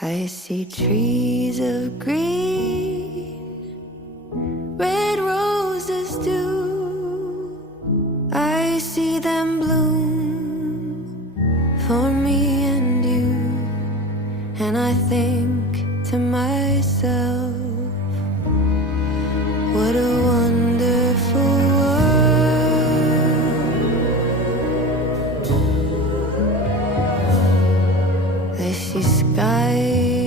I see trees of green, red roses too. I see them bloom for me and you. And I think to myself, what a wonderful world. I see skies